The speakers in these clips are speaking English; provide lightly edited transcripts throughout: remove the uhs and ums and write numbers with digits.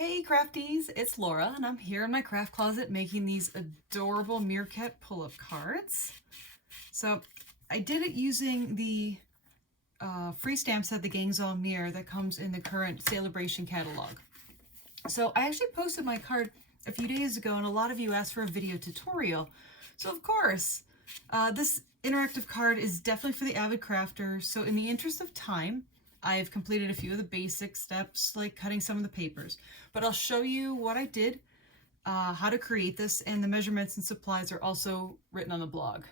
Hey crafties, it's Laura and I'm here in my craft closet making these adorable Meerkat pull-up cards. So I did it using the free stamp set, the Gang's Mir, that comes in the current Celebration catalog. So I actually posted my card a few days ago and a lot of you asked for a video tutorial. So of course, this interactive card is definitely for the avid crafter. So in the interest of time, I've completed a few of the basic steps, like cutting some of the papers, but I'll show you what I did, how to create this, and the measurements and supplies are also written on the blog.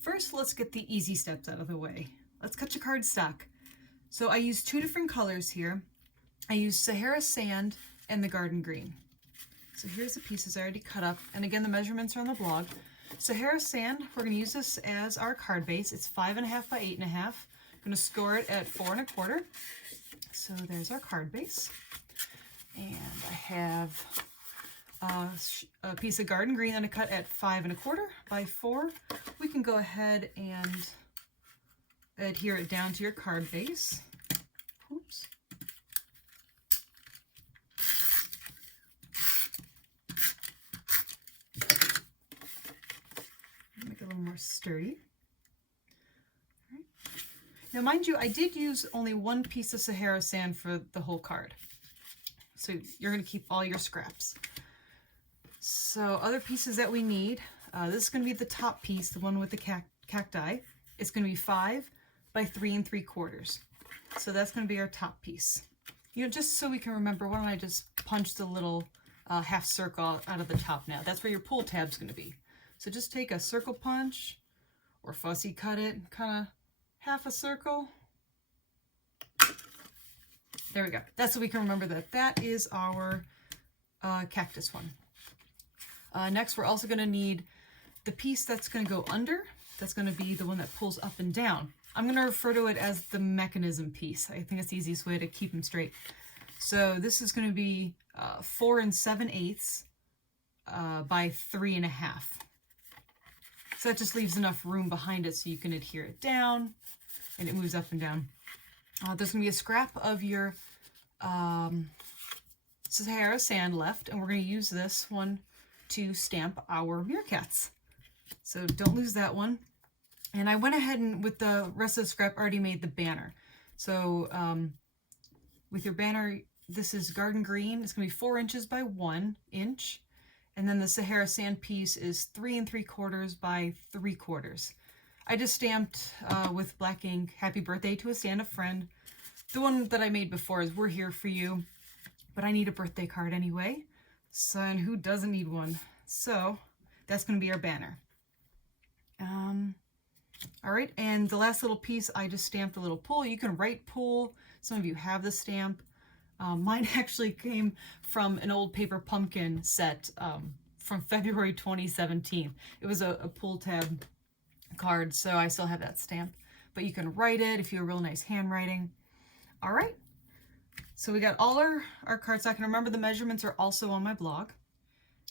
First, let's get the easy steps out of the way. Let's cut your cardstock. So I used two different colors here. I used Sahara Sand and the Garden Green. So here's the pieces I already cut up, and again, the measurements are on the blog. Sahara Sand, we're going to use this as our card base. It's 5.5 by 8.5. I'm going to score it at 4 1/4. So there's our card base. And I have a piece of Garden Green that I cut at 5 1/4 by 4. We can go ahead and adhere it down to your card base. Oops. Make it a little more sturdy. Now, mind you, I did use only one piece of Sahara Sand for the whole card. So you're going to keep all your scraps. So other pieces that we need, this is going to be the top piece, the one with the cacti. It's going to be 5 by 3 3/4. So that's going to be our top piece. You know, just so we can remember, why don't I just punch the little half circle out of the top now? That's where your pull tab's going to be. So just take a circle punch or fussy cut it, kind of half a circle. There we go. That's so we can remember that. That is our cactus one. Next, we're also going to need the piece that's going to go under. That's going to be the one that pulls up and down. I'm going to refer to it as the mechanism piece. I think it's the easiest way to keep them straight. So this is going to be 4 7/8 by 3 1/2. So that just leaves enough room behind it so you can adhere it down and it moves up and down. There's going to be a scrap of your Sahara Sand left, and we're going to use this one to stamp our meerkats. So don't lose that one. And I went ahead and with the rest of the scrap already made the banner. So with your banner, this is Garden Green. It's going to be 4 inches by 1 inch. And then the Sahara Sand piece is 3 3/4 by 3/4. I just stamped with black ink, Happy Birthday to a stand-up friend. The one that I made before is We're Here For You, but I need a birthday card anyway. So, and who doesn't need one? So that's going to be our banner. All right, and the last little piece, I just stamped a little pull. You can write pull. Some of you have the stamp. Mine actually came from an old paper pumpkin set from February 2017. It was a pull tab card, so I still have that stamp. But you can write it if you have real nice handwriting. All right, so we got all our cardstock, and remember the measurements are also on my blog.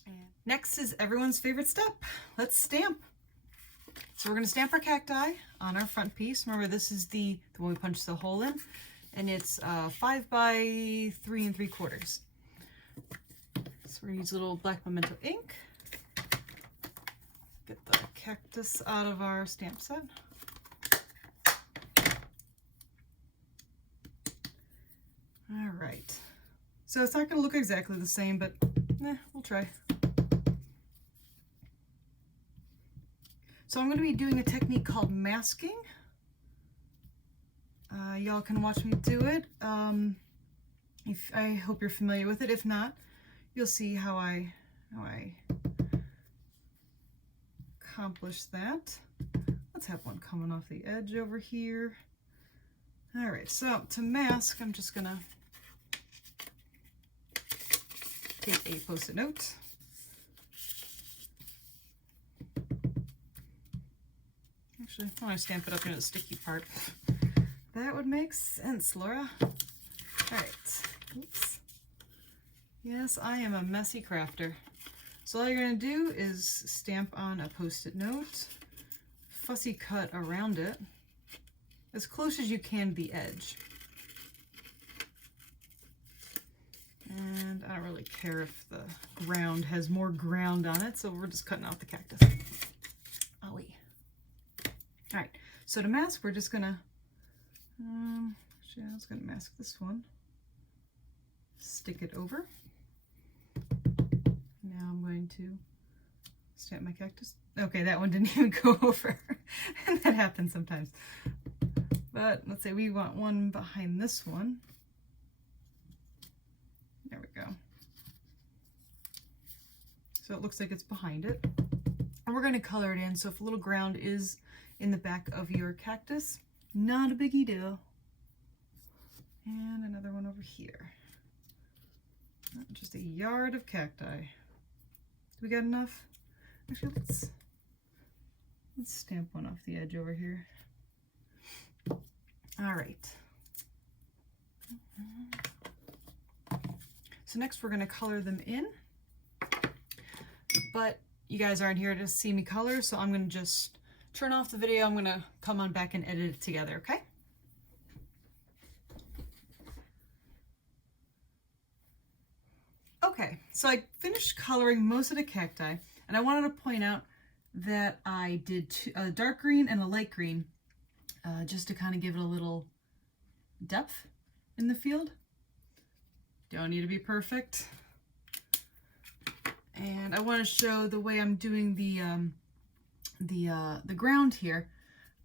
And next is everyone's favorite step. Let's stamp. So we're going to stamp our cacti on our front piece. Remember, this is the one we punched the hole in, and it's 5 by 3 3/4. So we're going to use a little black memento ink. Get the cactus out of our stamp set. All right. So it's not going to look exactly the same, but we'll try. So I'm going to be doing a technique called masking. Y'all can watch me do it. I hope you're familiar with it. If not, you'll see how I accomplish that. Let's have one coming off the edge over here. All right, so to mask, I'm just gonna take a Post-it note. Actually, I want to stamp it up into the sticky part. That would make sense, Laura. All right. Oops. Yes, I am a messy crafter. So all you're going to do is stamp on a Post-it note, fussy cut around it, as close as you can to the edge. And I don't really care if the ground has more ground on it, so we're just cutting out the cactus. Owie. All right, so to mask, we're just gonna, actually I was gonna mask this one. Stick it over. Now I'm going to stamp my cactus. Okay, that one didn't even go over. And that happens sometimes. But let's say we want one behind this one. There we go. So it looks like it's behind it. And we're going to color it in. So if a little ground is in the back of your cactus, not a biggie deal. And another one over here. Just a yard of cacti. Do we got enough? Actually, let's stamp one off the edge over here. All right. So next we're going to color them in. But you guys aren't here to see me color, so I'm going to just turn off the video. I'm going to come on back and edit it together, okay? Okay, so I finished coloring most of the cacti, and I wanted to point out that I did a dark green and a light green just to kind of give it a little depth in the field. Don't need to be perfect. And I want to show the way I'm doing the ground here.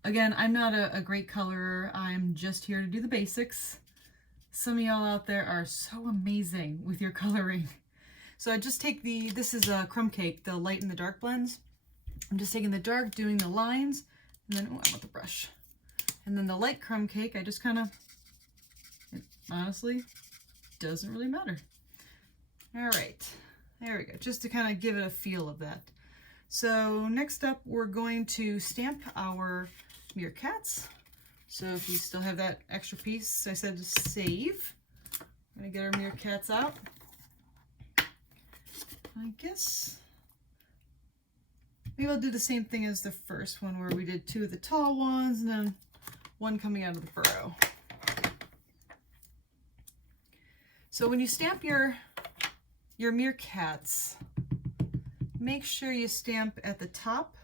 Again, I'm not a great colorer. I'm just here to do the basics. Some of y'all out there are so amazing with your coloring. So I just take this is a crumb cake, the light and the dark blends. I'm just taking the dark, doing the lines, and then, oh, I want the brush. And then the light crumb cake, I just kind of, honestly, doesn't really matter. All right, there we go, just to kind of give it a feel of that. So next up, we're going to stamp our meerkats. So if you still have that extra piece, I said to save. I'm gonna get our meerkats out. I guess maybe I'll do the same thing as the first one where we did two of the tall ones and then one coming out of the burrow. So when you stamp your meerkats, make sure you stamp at the top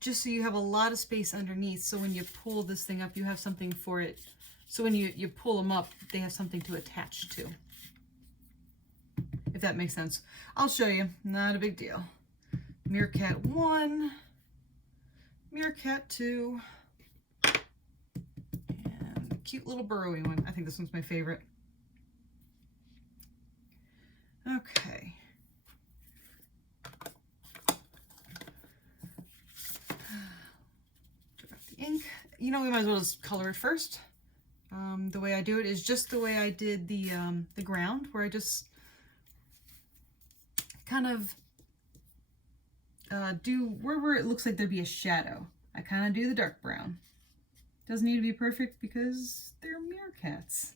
just so you have a lot of space underneath, so when you pull this thing up, you have something for it. So when you pull them up, they have something to attach to. If that makes sense. I'll show you, not a big deal. Meerkat 1, Meerkat 2, and a cute little burrowy one. I think this one's my favorite. Okay. Ink. You know, we might as well just color it first. The way I do it is just the way I did the ground, where I just kind of do wherever it looks like there'd be a shadow. I kind of do the dark brown. Doesn't need to be perfect because they're meerkats.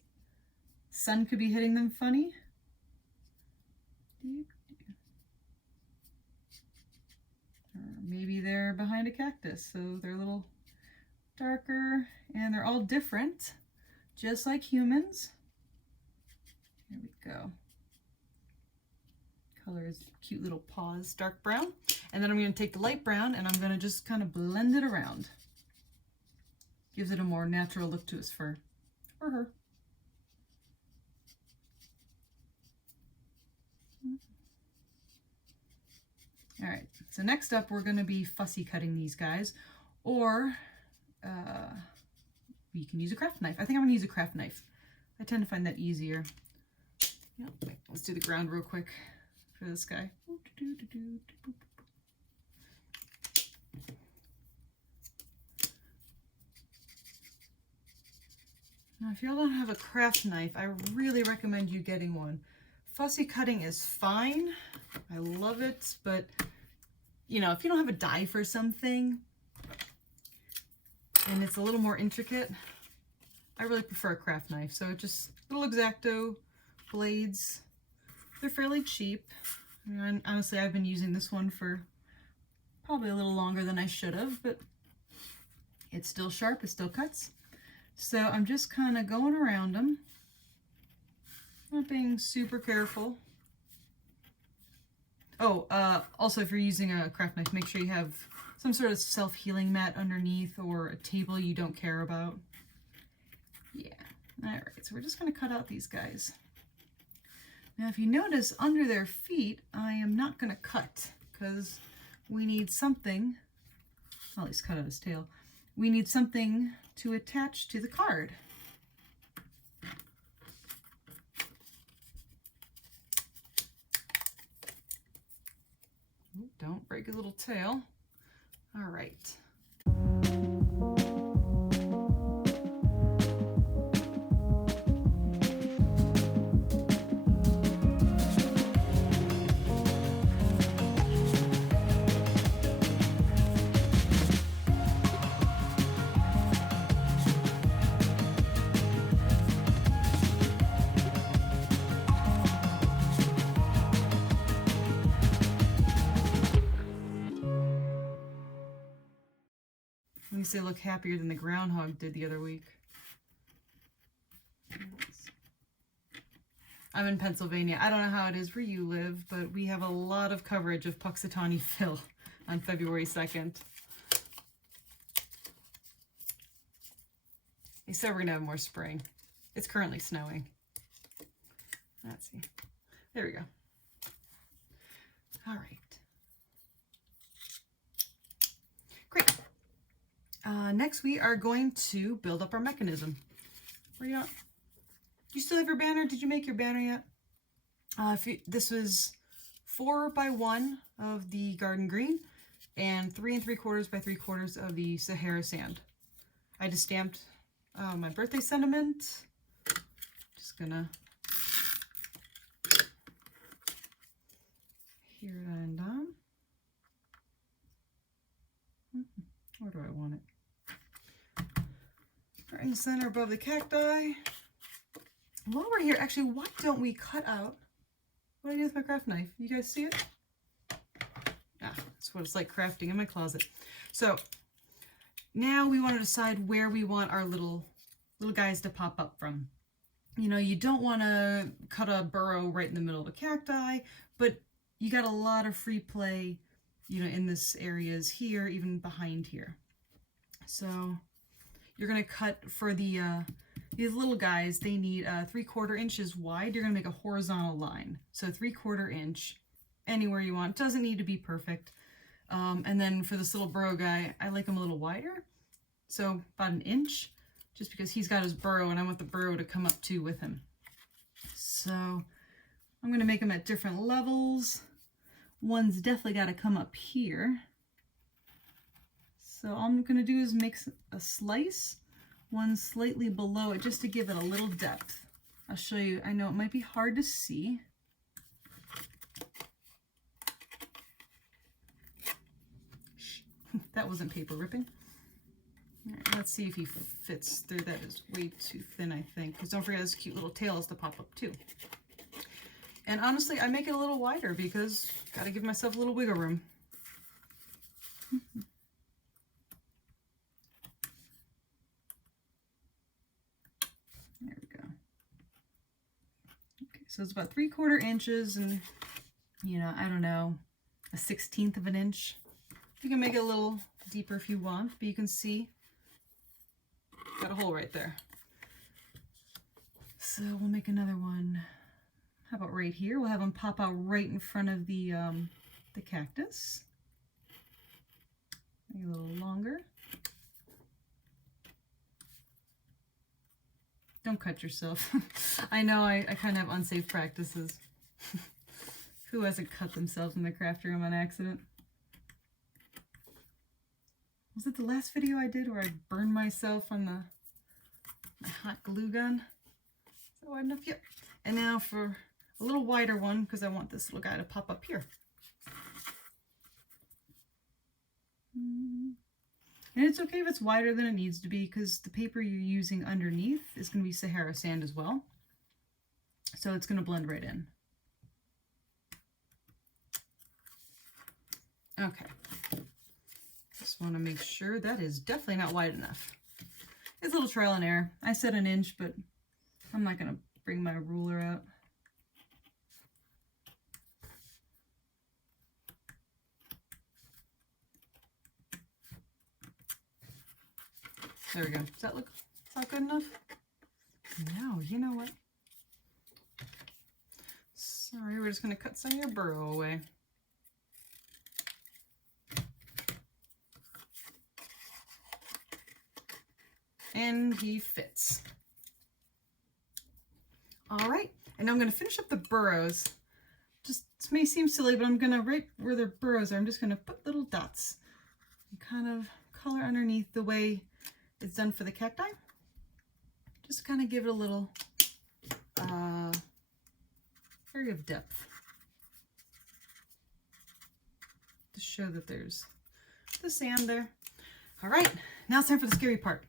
Sun could be hitting them funny. Or maybe they're behind a cactus, so they're a little darker, and they're all different, just like humans. There we go. Color is cute little paws, dark brown. And then I'm going to take the light brown and I'm going to just kind of blend it around. Gives it a more natural look to his fur, or her. All right, so next up we're going to be fussy cutting these guys, or you can use a craft knife. I think I'm going to use a craft knife. I tend to find that easier. Yep. Wait, let's do the ground real quick for this guy. Now, if y'all don't have a craft knife, I really recommend you getting one. Fussy cutting is fine. I love it, but you know, if you don't have a die for something and it's a little more intricate, I really prefer a craft knife. So just little X-Acto blades. They're fairly cheap. I mean, honestly, I've been using this one for probably a little longer than I should have, but it's still sharp, it still cuts. So I'm just kind of going around them. Not being super careful. Oh, also if you're using a craft knife, make sure you have some sort of self-healing mat underneath or a table you don't care about. Yeah, all right, so we're just gonna cut out these guys. Now if you notice under their feet, I am not gonna cut because we need something, I'll at least cut out his tail. We need something to attach to the card. Don't break his little tail. All right. At least they look happier than the groundhog did the other week. I'm in Pennsylvania. I don't know how it is where you live, but we have a lot of coverage of Puxatawny Phil on February 2nd. They said we're going to have more spring. It's currently snowing. Let's see. There we go. All right. Great. Next, we are going to build up our mechanism. Where you at? You still have your banner? Did you make your banner yet? This was 4 by 1 of the garden green and 3 3/4 by 3/4 of the Sahara sand. I just stamped my birthday sentiment. Just gonna here and on. Where do I want it? Right in the center above the cacti. While we're here, actually, why don't we cut out what I do with my craft knife? You guys see it? Ah, that's what it's like crafting in my closet. So now we want to decide where we want our little guys to pop up from. You know, you don't want to cut a burrow right in the middle of a cacti, but you got a lot of free play, you know, in this areas here, even behind here. So you're going to cut for the these little guys, they need 3/4 inches wide. You're going to make a horizontal line. So 3/4 inch anywhere you want. Doesn't need to be perfect. And then for this little burrow guy, I like him a little wider. So about 1 inch, just because he's got his burrow and I want the burrow to come up too with him. So I'm going to make them at different levels. One's definitely got to come up here. So all I'm going to do is make a slice, one slightly below it, just to give it a little depth. I'll show you. I know it might be hard to see. That wasn't paper ripping. All right, let's see if he fits through. That is way too thin, I think. Because don't forget, this cute little tail has to pop up too. And honestly, I make it a little wider because got to give myself a little wiggle room. There we go. Okay, so it's about 3/4 inches and, you know, I don't know, 1/16 of an inch. You can make it a little deeper if you want, but you can see got a hole right there. So we'll make another one. How about right here? We'll have them pop out right in front of the cactus. Maybe a little longer. Don't cut yourself. I know I kind of have unsafe practices. Who hasn't cut themselves in the craft room on accident? Was it the last video I did where I burned myself on my hot glue gun? Is that wide enough? Yep. And now for a little wider one, because I want this little guy to pop up here. And it's okay if it's wider than it needs to be, because the paper you're using underneath is going to be Sahara sand as well. So it's going to blend right in. Okay. Just want to make sure that is definitely not wide enough. It's a little trial and error. I said 1 inch, but I'm not going to bring my ruler out. There we go. Does that look not good enough? No, you know what? Sorry, we're just going to cut some of your burrow away. And he fits. All right, and now I'm going to finish up the burrows. Just, this may seem silly, but I'm going to, right where the burrows are, I'm just going to put little dots and kind of color underneath the way it's done for the cacti. Just kind of give it a little area of depth to show that there's the sand there. All right, now it's time for the scary part.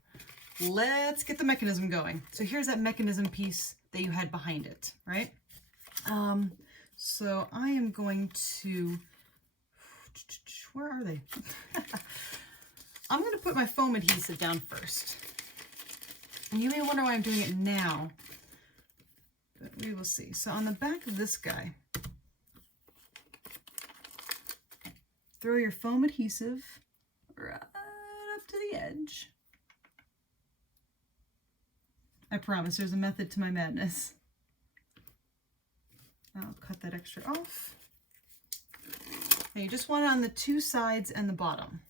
Let's get the mechanism going. So here's that mechanism piece that you had behind it, right? So I am going to, where are they? I'm going to put my foam adhesive down first. And you may wonder why I'm doing it now, but we will see. So on the back of this guy, throw your foam adhesive right up to the edge. I promise there's a method to my madness. I'll cut that extra off. And you just want it on the two sides and the bottom.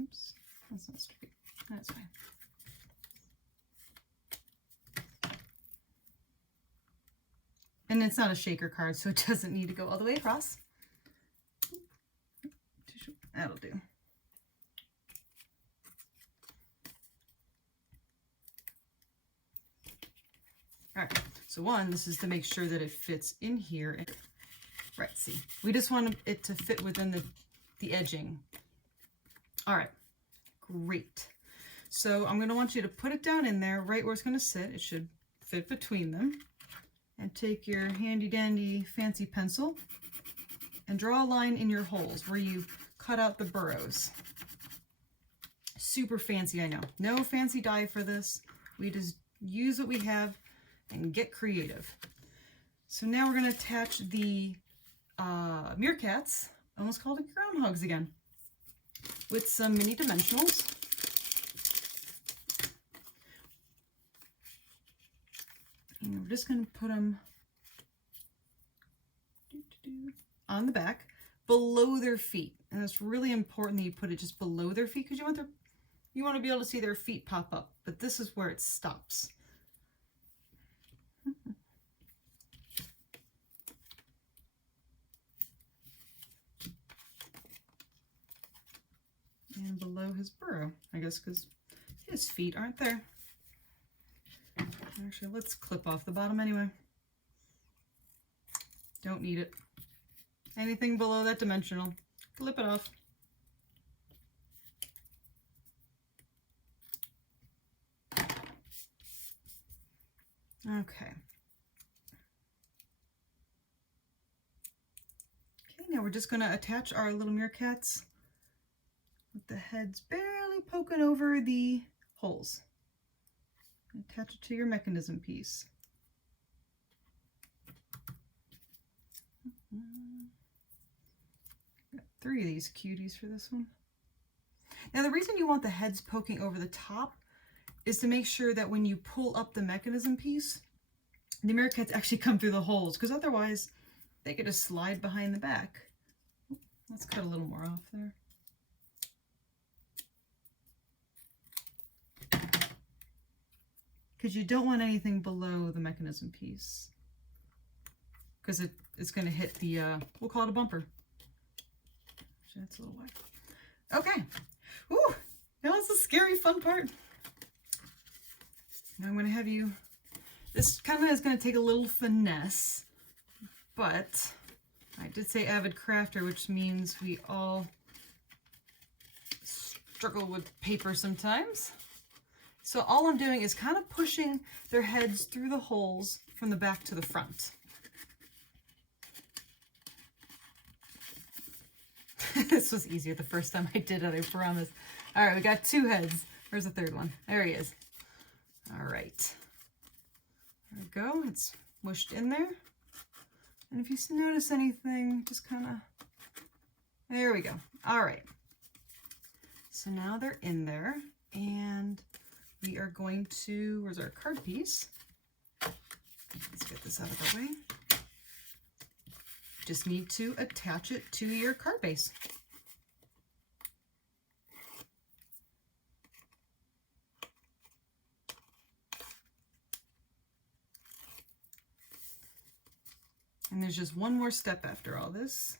Oops, that's not straight. That's fine. And it's not a shaker card, so it doesn't need to go all the way across. That'll do. All right, so one, this is to make sure that it fits in here. Right, see, we just want it to fit within the edging. All right, great. So I'm gonna want you to put it down in there, right where it's gonna sit. It should fit between them. And take your handy dandy fancy pencil and draw a line in your holes where you cut out the burrows. Super fancy, I know. No fancy dye for this. We just use what we have and get creative. So now we're going to attach the meerkats, almost called it groundhogs again, with some mini dimensionals. And we're just going to put them on the back below their feet. And it's really important that you put it just below their feet because you want to be able to see their feet pop up. But this is where it stops. And below his burrow, I guess, because his feet aren't there. Actually, let's clip off the bottom anyway. Don't need it. Anything below that dimensional, clip it off. Okay. Okay, now we're just going to attach our little meerkats with the heads barely poking over the holes. Attach it to your mechanism piece. Got 3 of these cuties for this one. Now the reason you want the heads poking over the top is to make sure that when you pull up the mechanism piece, the meerkats actually come through the holes, because otherwise they could just slide behind the back. Let's cut a little more off there. Because you don't want anything below the mechanism piece, because it's going to hit the, we'll call it a bumper. That's a little wide. Okay. Ooh, now it's the scary fun part. Now I'm going to have you, this kind of is going to take a little finesse, but I did say avid crafter, which means we all struggle with paper sometimes. So all I'm doing is kind of pushing their heads through the holes from the back to the front. This was easier the first time I did it, I promise. All right, we got 2 heads. Where's the third one? There he is. All right. There we go. It's mushed in there. And if you notice anything, just kind of There we go. All right. So now they're in there, and we are going to, where's our card piece? Let's get this out of the way. Just need to attach it to your card base. And there's just one more step after all this.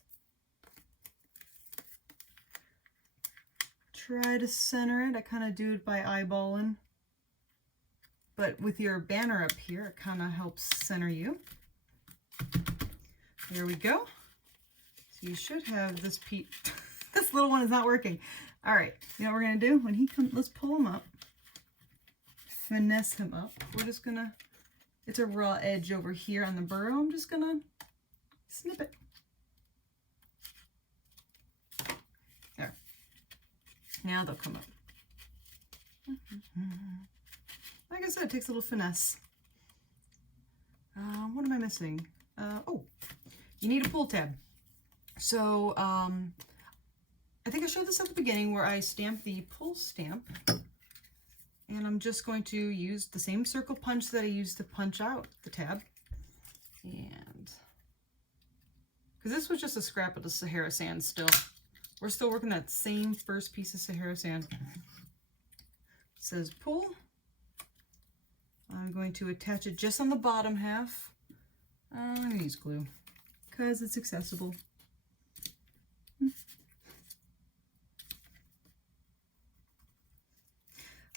Try to center it. I kind of do it by eyeballing. But with your banner up here, it kind of helps center you. There we go. So you should have this piece. This little one is not working. All right, you know what we're gonna do? When he comes, let's pull him up. Finesse him up. We're just gonna, it's a raw edge over here on the burrow. I'm just gonna snip it. There. Now they'll come up. Like I said, it takes a little finesse. What am I missing? Oh, you need a pull tab. So I think I showed this at the beginning where I stamped the pull stamp. And I'm just going to use the same circle punch that I used to punch out the tab. And because this was just a scrap of the Sahara sand still. We're still working that same first piece of Sahara sand. It says pull. I'm going to attach it just on the bottom half. I'm going to use glue because it's accessible.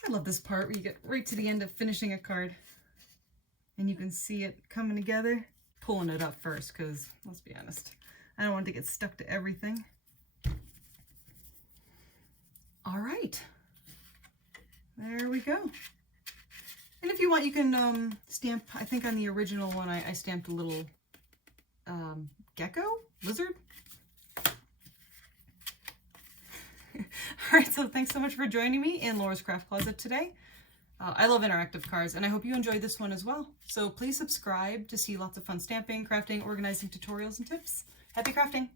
I love this part where you get right to the end of finishing a card and you can see it coming together. Pulling it up first because, let's be honest, I don't want it to get stuck to everything. All right, there we go. And if you want, you can stamp, I think on the original one, I stamped a little gecko, lizard. All right, so thanks so much for joining me in Laura's Craft Closet today. I love interactive cards, and I hope you enjoyed this one as well. So please subscribe to see lots of fun stamping, crafting, organizing tutorials, and tips. Happy crafting!